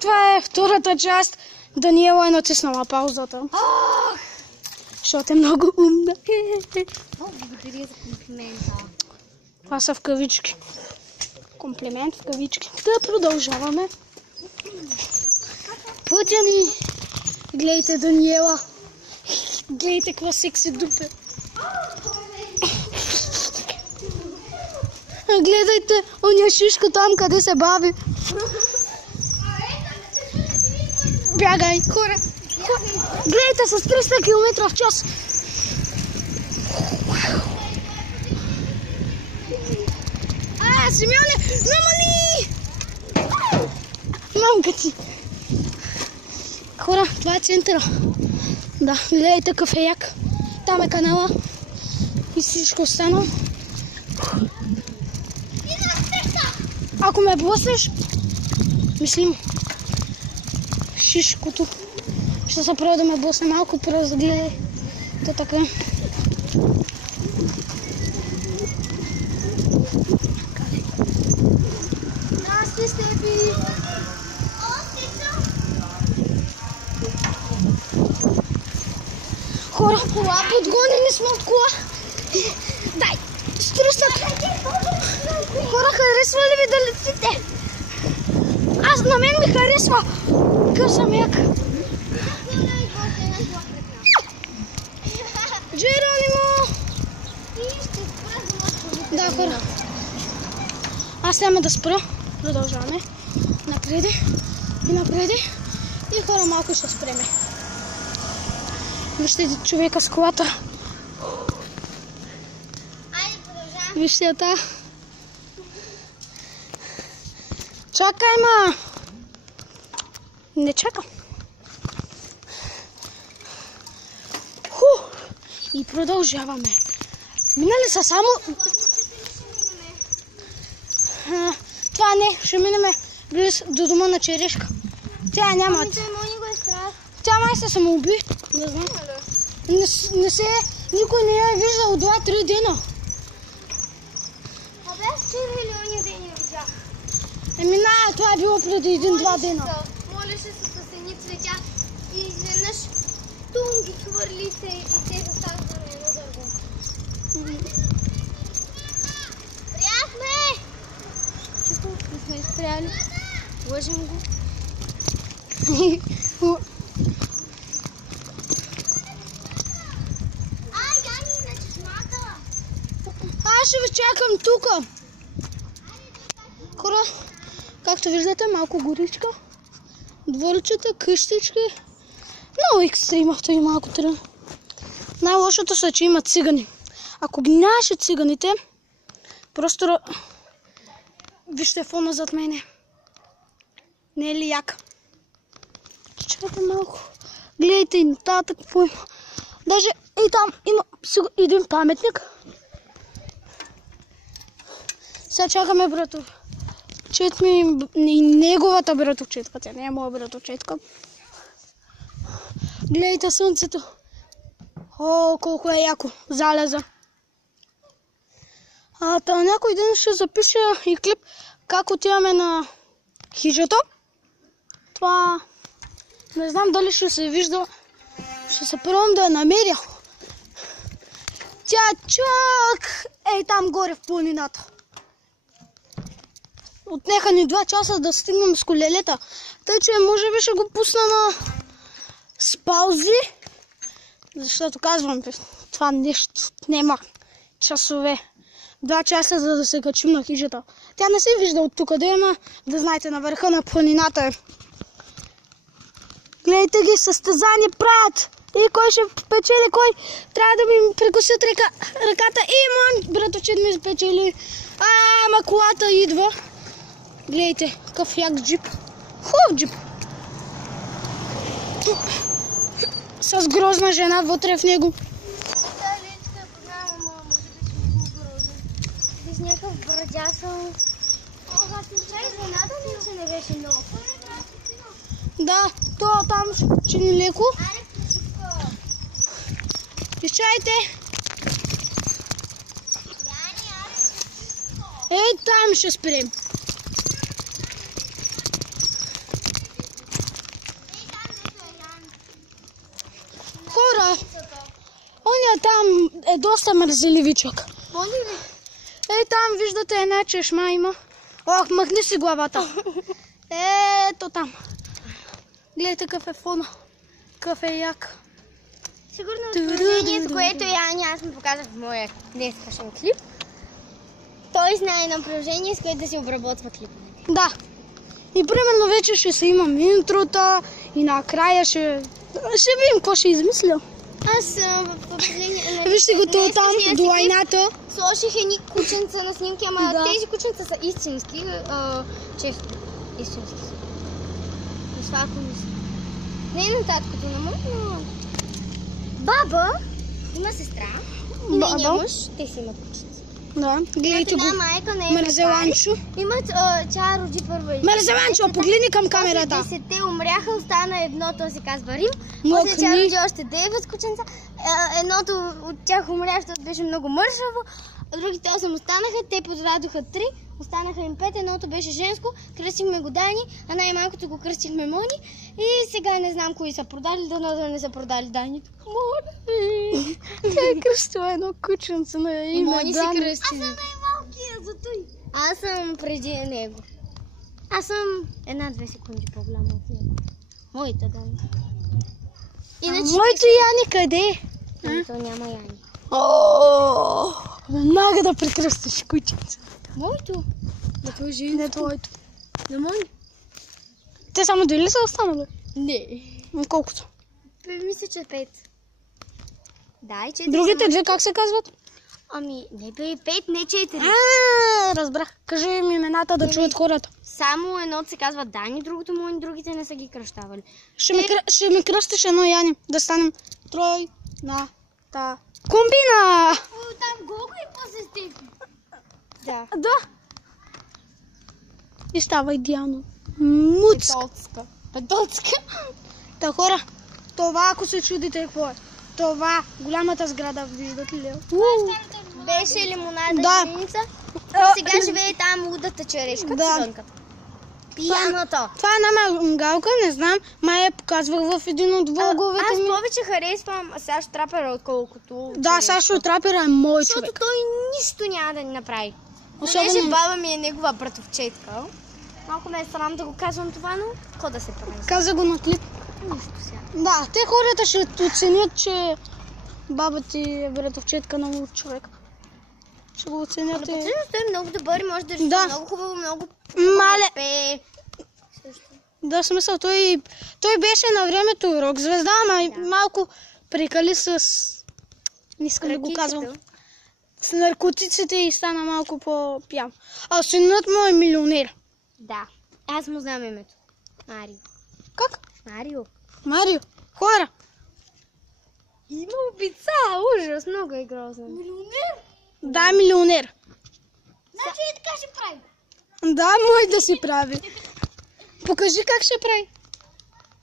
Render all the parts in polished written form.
това е втората част. Даниела е натиснала паузата. Защото е много умна. Благодаря за комплимента. Това са в кавички. Комплимент в кавички. Да продължаваме. Пътя ни. Гледайте Даниела. Гледайте каква секси дупе. Гледайте оня шишка там, къде се бави. Бягай, хора. Гледайте с 300 км в час. Симеоне, намали! Мамка ти. Хора, това е центъра. Да, гледайте какъв е як. Там е канала. И всичко останало. Ако ме блъснеш, мислим, шишкото. Ще се прави да ме блъсне малко, просто гледай. То така. Хора, подгонени сме от кола. Дай, струсна. Хора, харесва ли ви да летите? Аз на мен ми харесва. Къв съм як. Джеронимо! Да, хора. Аз няма да спра. Продължаваме. Напреди и напреди. И хора малко ще спреме. Вижте човека с колата. Айде, продължаваме. Вижте я та. Чакай, ма! Не чакам. И продължаваме. Минали са само... Това не, ще минеме близо до дома на Черешка. Тя няма. Тя май се самоуби. Не знам. Не се... Никой не я е виждал 2-3 дена. Абе, аз или ония ден я видях. Не, това е било преди 1-2 дена. Молеше се с едни цветя и изведнъж тум ги хвърли се и те застават на едно дърво. Спряхме! Чуто, не сме спряли. Лъжим го. Ай, Яни, на чешмата! Аз ще ви чакам тука. Хора, както виждате, малко горичка, дворчета, къщички. Много екстрим авто и малко терен. Най-лошото са, че има цигани. Ако ги нямаше циганите, просто вижте фона зад мене. Не е ли як? Чакайте малко. Гледайте и нататък какво има. Даже и там има един паметник. Сега чакаме братовчет ми и неговата братовчетка. Тя не е моя братовчетка. Гледайте слънцето. О, колко е яко. Залеза. Някой ден ще запиша и клип как отиваме на хижата. Това не знам дали ще се вижда. Ще се пробвам да я намеря. Тя чак ей там горе в планината. Отнеха ни 2 часа да стигнем с колелета. Тъй, че може би ще го пусна с паузи. Защото казвам, това нещо нема часове. 2 часа, за да се качим на хижата. Тя не се вижда от тук, да знаете, на върха на планината е. Гледайте ги, състезание правят. И кой ще печели, кой трябва да ми прекусят ръката. И моят братовчет ми спечели. Ама колата идва. Гледайте, какъв як джип. Хубав джип. С грозна жена вътре в него. Тази личка е програма, може би си много грозна. Без някакъв брадясъл. Чай, жената ми че не беше много. Да, това там ще ни леко. Аре, ключивка. Изчайте. Яни, аре, ключивка. Ей, там ще спрем. там е доста мързеливичък. Моли ли? Ей, там виждате една чешма има. Ох, махни си главата. Ето там. Гледайте какъв е фона. Какъв е як. Сигурно приложението, което аз ми показах в моя днескашен клип. Той знае на приложение, с което да си обработва клипове. Да. И примерно вече ще се имам интрота и накрая ще видим какво ще измисля. Аз в приложение... Вижте го това там, до лайната. Сложих едни кученца на снимки, ама тези кученца са истински. Често. Истински са. Не свако не са. Не е на таткото на моя. Баба има сестра и нейния мъж, те си имат кученца. Да, гледайте го. Мързеланчо. Имат, тя роди първа. Мързеланчо, погледни към камерата. 10-те умряха, остана едното, се казва Рим. После тя роди още 9 кученца. Едното от тях умря, защото беше много мършаво. Другите 8 останаха, те подрадоха 3. Останаха им 5, едното беше женско. Кръстихме го Дани, а най-малкото го кръстихме Мони. И сега не знам кои са продали, да не са продали Дани. Мони! Тя е кръстила едно кученце на име Мони Дани. си кръсти. Аз съм най-малкия, зато и. Аз съм преди него. Аз съм 1-2 секунди по-голяма от него. Моята Дани. Моето Яни къде? То няма Яни. Веднага да прекръстиш кученце. Моето? Да това е женско. Не твоето. На Мони? Те само 2 ли са останали? Не. Колкото? Мисля, че 5. Да, и 4. Другите 2 как се казват? Ами, не бе, 5, не 4. Разбрах. Кажи им имената да чуят хората. Само едното се казва Дани, другото Мони, другите не са ги кръщавали. Ще ми кръстиш едно Яни, да станем комбина! Там Гого и после Стефи. Да. Да. И става идеално. Муцка. Петоцка. Та хора, това ако се чудите какво е. Това, голямата сграда, виждате ли? Беше лимонада да. Женица. Сега живее там лудата черешка. Да. Пияната. Това е една мангалка, не знам, май я показвах в един от влоговете ми. Аз повече харесвам Сашо Трапера, отколкото... Да, Сашо Трапера е мой човек. Защото той нищо няма да ни направи. Понеже баба ми е негова братовчетка. Малко ме е срам да го казвам това, но какво да се прави? Каза го на клип. Нищо сега. Да, те хората ще оценят, че баба ти е братовчетка на луд човек. Ще го оценят. Той е много добър и може да рисува много хубаво, много пее. Да, в смисъл, той беше на времето рок звезда, ама малко прекали с... Не искам да го казвам. С наркотиците и стана малко по-пиян. А синът му е милионер. Да. Аз му знам името. Марио. Как? Марио. Хора. Има убица. Ужас. Много е грозно. Милионер? Да, милионер. Значи и така ще прави. Да, мой да си прави. Покажи как ще прави.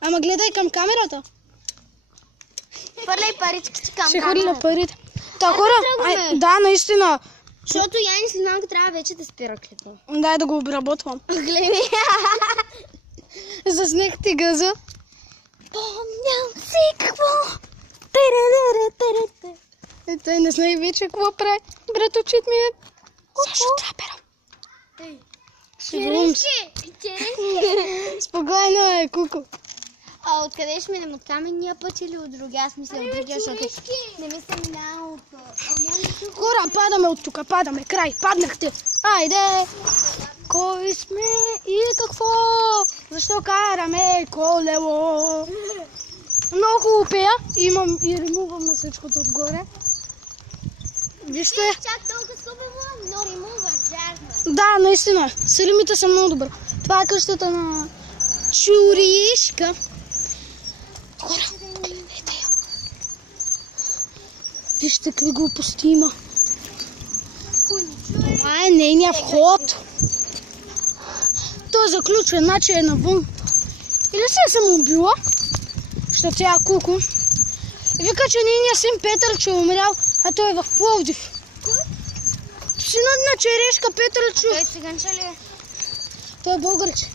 Ама гледай към камерата. Хвърляй паричките към ще хвърля парите. Та хора, да, наистина. Защото Яни след малко трябва вече да спира клипа. Дай да го обработвам. Гледай. Заснех ти газа. Помням си какво. Той не знае вече какво прави. Братовчет ми е Сашо Трапера. Черешки. Спокойно е, куко. А откъде ще минем? От каменния път или от другия? Аз мисля от другия, защото не ми се минава от... Хора, падаме от тук, падаме, край, паднахте. Айде! Кой сме и какво? Защо караме колело? Много хубаво пея, имам и римувам на всичкото отгоре. Вижте. Чак толкова скъпево, но римуваш, вярно. Да, наистина, римите са много добър. Това е къщата на Чуришка. Хора, гледайте я. Вижте какви глупости има. Това е нейният вход. Той заключва, значи е навън. Или се съм убила, защото тя е куко. И вика, че нейният син Петър, че е умрял, а той е в Пловдив. Синът на Черешка Петърчо. А той циганче ли е? Той е българче.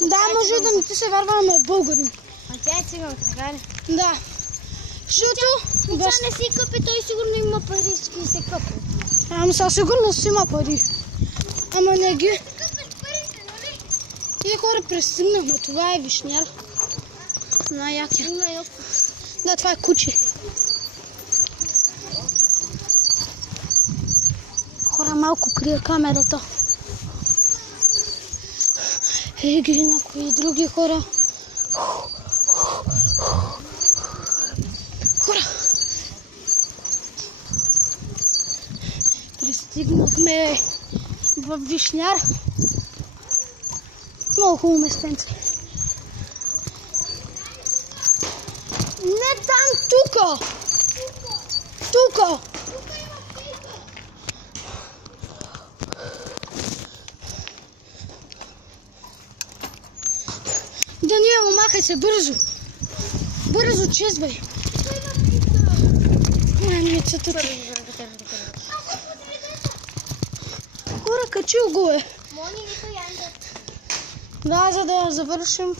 Да, може да не ти се вярва, но е българин. А тя е циганка, така ли? Да. Защото... Това не си къпи, той сигурно има парички и се къпи. Ама със сигурност има пари. Ама не ги. Тия хора пристигнахме, това е вишняр. Най-якия. Да, това е куче. Хора, малко крия камерата. Ги някои други хора. Хора! Пристигнахме в Вишняр. Много хубаво местенце. Не там, тука! Тука! Даниел, махай се бързо! Бързо, чезвай! Мамицата ти. Хора, качил го е. Да, за да завършим.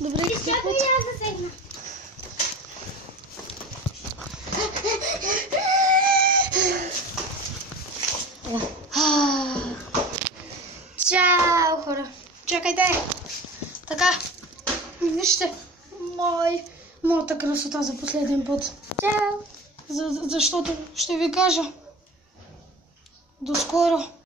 Добре, изчакай и аз засегна. Чао, хора. Чакайте. Така. Вижте. Моята красота за последен път. Чао. Защото ще ви кажа. До скоро.